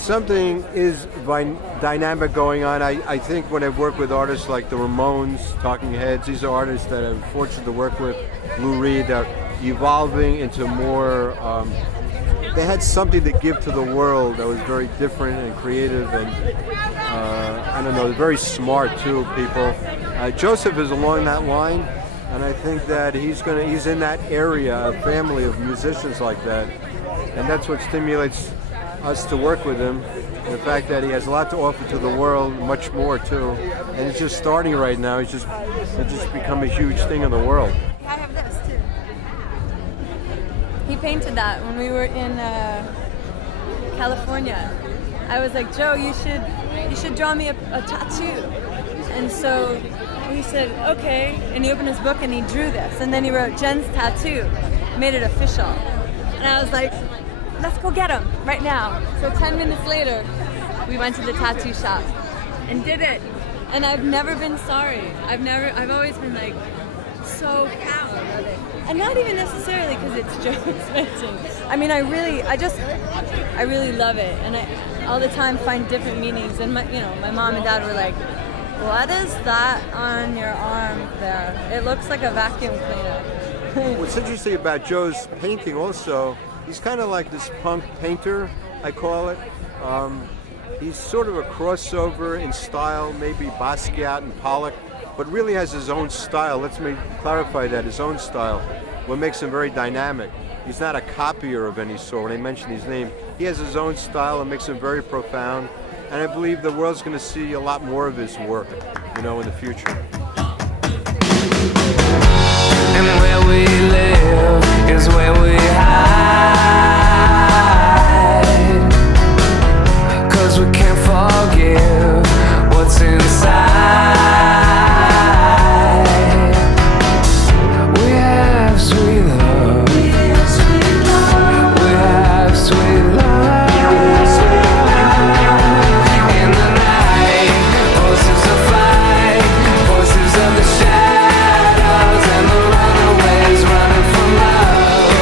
something is dynamic going on. I think when I've worked with artists like the Ramones, Talking Heads, these are artists that I'm fortunate to work with, Lou Reed, they're evolving into more, they had something to give to the world that was very different and creative and, I don't know, they're very smart too, people. Joseph is along that line, and I think that he's in that area, a family of musicians like that, and that's what stimulates us to work with him. And the fact that he has a lot to offer to the world, much more too, and it's just starting right now. It's just become a huge thing in the world. I have this too. He painted that when we were in California. I was like, Joe, you should draw me a tattoo. And so he said, okay. And he opened his book and he drew this. And then he wrote Jen's tattoo, made it official. And I was like, let's go get him right now. So 10 minutes later, we went to the tattoo shop and did it. And I've never been sorry. I've always been like so proud of it. And not even necessarily because it's Joe's painting. I mean, I really love it. And I all the time find different meanings. And my mom and dad were like, what is that on your arm there? It looks like a vacuum cleaner. What's interesting about Joe's painting also, he's kind of like this punk painter, I call it. He's sort of a crossover in style, maybe Basquiat and Pollock, but really has his own style. Let's clarify that, his own style. What makes him very dynamic. He's not a copier of any sort. When I mention his name, he has his own style and makes him very profound. And I believe the world's going to see a lot more of his work, in the future. And where we live is where we hide, 'cause we can't forgive what's inside. We have sweet love. We have sweet love. We have sweet love. In the night, voices of flight, voices of the shadows, and the runaways running from love,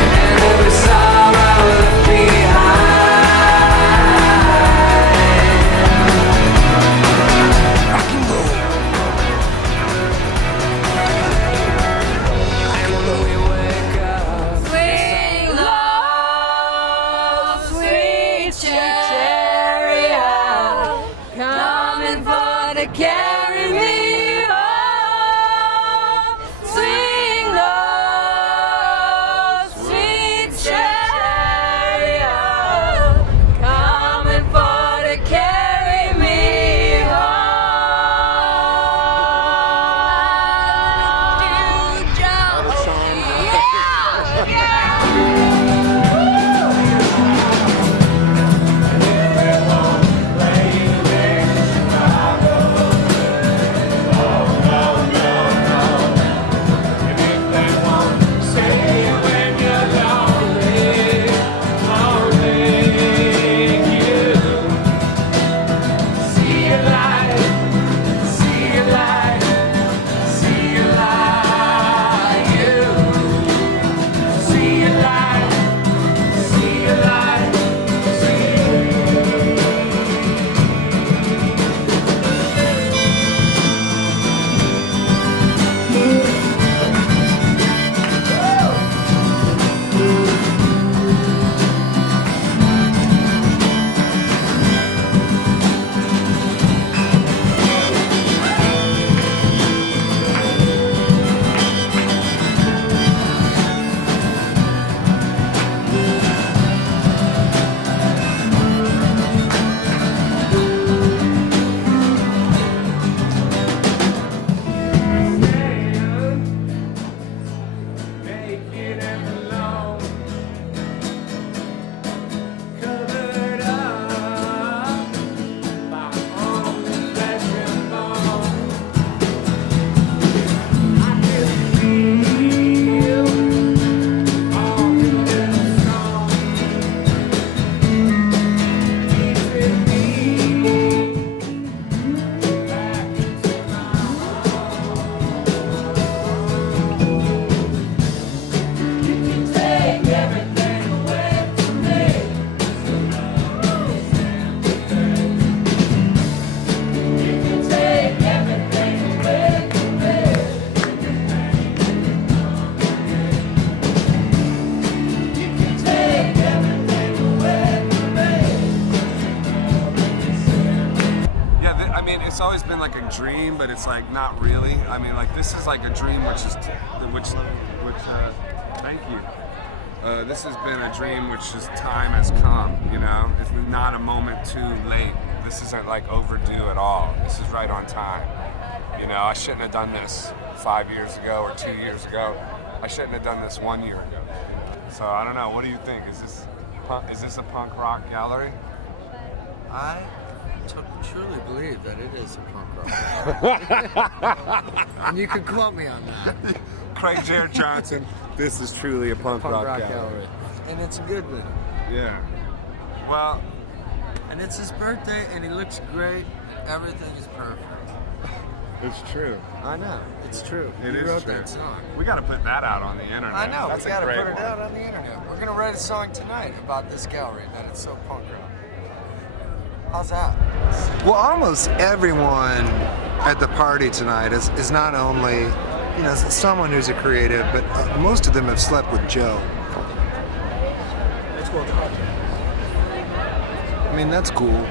and every sorrow left behind. Rock and roll. And when we wake up, Sweet love, sweet chariot, coming for to carry me home. Sweet love, sweet chariot, coming for to carry me home. always been like a dream, but it's like not really. I mean, like this is like a dream, thank you. This has been a dream which is time has come, you know? It's not a moment too late. This isn't like overdue at all. This is right on time. You know, I shouldn't have done this 5 years ago or 2 years ago. I shouldn't have done this 1 year ago. So I don't know, what do you think? Is this a punk rock gallery? I truly believe that it is a punk rock. And you can quote me on that. Craig Jared Johnson, this is truly a punk rock gallery. And it's a good one. Yeah. Well, and it's his birthday and he looks great. Everything is perfect. it's true. I know. It's true. It He is wrote true. that song. We got to put that out on the internet. I know. That's We a got to great put it one. out on the internet. We're going to write a song tonight about this gallery that it's so punk rock. How's that? Well, almost everyone at the party tonight is not only, you know, someone who's a creative, but most of them have slept with Joe. It's called I mean, that's cool.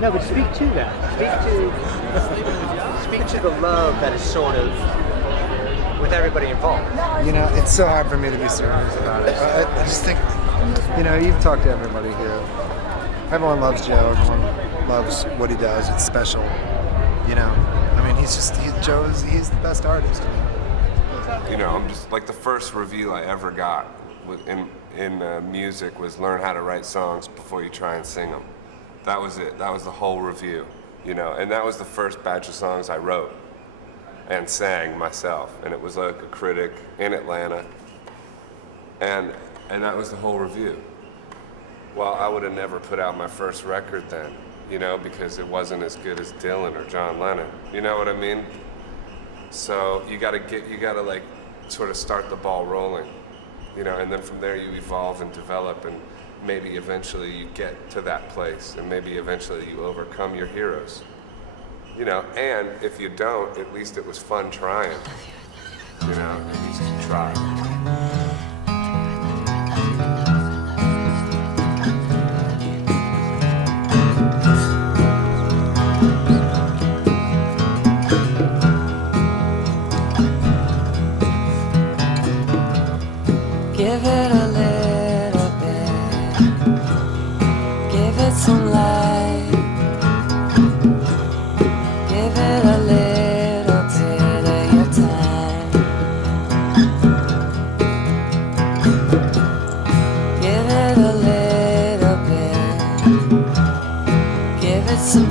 No, but speak to that. Speak to the love that is sort of with everybody involved. You know, it's so hard for me to be serious about it. I just think, you know, you've talked to everybody here. Everyone loves Joe. Everyone loves what he does. It's special. You know, I mean, he's the best artist. You know, I'm just like the first review I ever got in music was learn how to write songs before you try and sing them. That was it. That was the whole review. You know, and that was the first batch of songs I wrote and sang myself. And it was like a critic in Atlanta. And that was the whole review. Well, I would have never put out my first record then, you know, because it wasn't as good as Dylan or John Lennon. You know what I mean? So you gotta like sort of start the ball rolling, you know, and then from there you evolve and develop, and maybe eventually you get to that place, and maybe eventually you overcome your heroes, you know. And if you don't, at least it was fun trying, you know. At least you tried. Give it a little bit, give it some light, give it a little bit of your time, give it a little bit, give it some